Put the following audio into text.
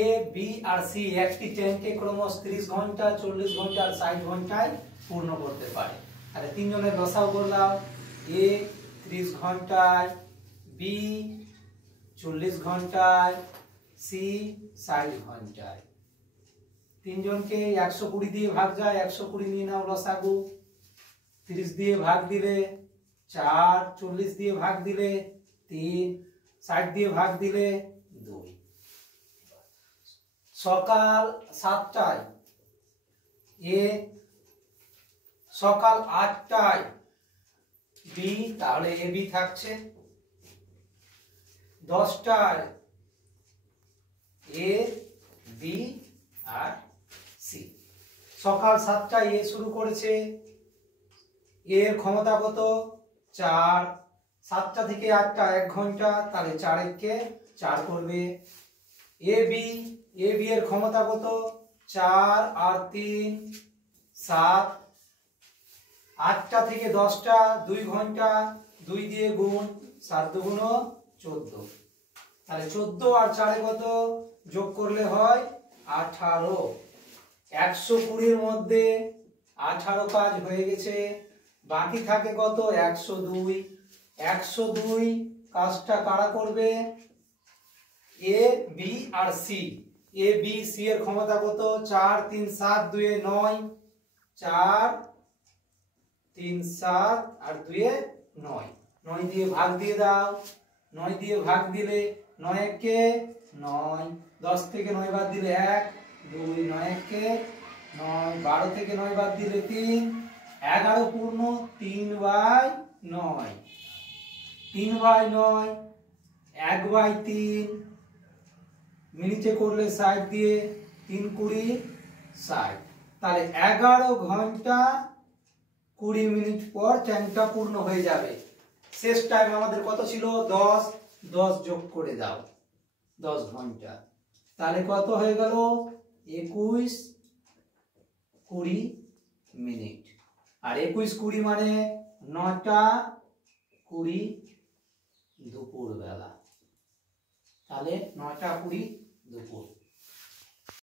A B R C একটি ট্রেনকে ক্রমশ 30 ঘন্টা 40 ঘন্টা আর 60 ঘন্টায় পূর্ণ করতে পারে। তাহলে তিনজনের লসাও করলাম। এ 30 ঘন্টায়, বি 40 ঘন্টায়, সি 60 ঘন্টায়। তিনজনকে 120 দিয়ে ভাগ যায়, 120 নিয়ে নাও লসাগু। 30 দিয়ে ভাগ দিলে 4, 40 দিয়ে ভাগ দিলে 3, 60 দিয়ে ভাগ দিলে 2। সকাল 7টায়, এ সকাল 8টায়, বি, তাহলে এ বি থাকছে। 10টায় এ বি আর সি। সকাল 7টায় এ শুরু করেছে, এর ক্ষমতা কত? 4। 7টা থেকে 8টা 1 ঘন্টা, তাহলে 4 কে 4 করবে। এ বি এর ক্ষমতা কত? 4 আর 3 7। 8টা থেকে 10টা 2 ঘন্টা, 2 দিয়ে গুণ, 7 দুগুণ 14। তাহলে 14 আর 4 কত? যোগ করলে হয় 18। 120-র মধ্যে 18 কাজ হয়ে গেছে, বাকি থাকে কত? 102। 102 কাজটা কারা করবে? A B R C. A B C এর ক্ষমতা কত? 4 3 7 2 9। 4 3 7 আর 2 9। 9 দিয়ে ভাগ দিয়ে দাও। 9 দিয়ে ভাগ দিলে 9 কে 9। 10 থেকে 9 বাদ দিলে 1 2। 9 কে 9। 12 থেকে 9 বাদ দিলে 3। 11 পূর্ণ 3/9। 3/9 1/3। মিনিটে করলে 60 দিয়ে 3 20 60। তাহলে 11 ঘন্টা 20 মিনিট পর ট্যাঙ্কটা পূর্ণ হয়ে যাবে। শেষ টাইম আমাদের কত ছিল? 10। 10 যোগ করে দাও, 10 ঘন্টা। তাহলে কত হয়ে গেল? 21 20 মিনিট। আর 21 20 মানে 9টা 20 দুপুর বেলা। তাহলে 9টা 20 দুপুর।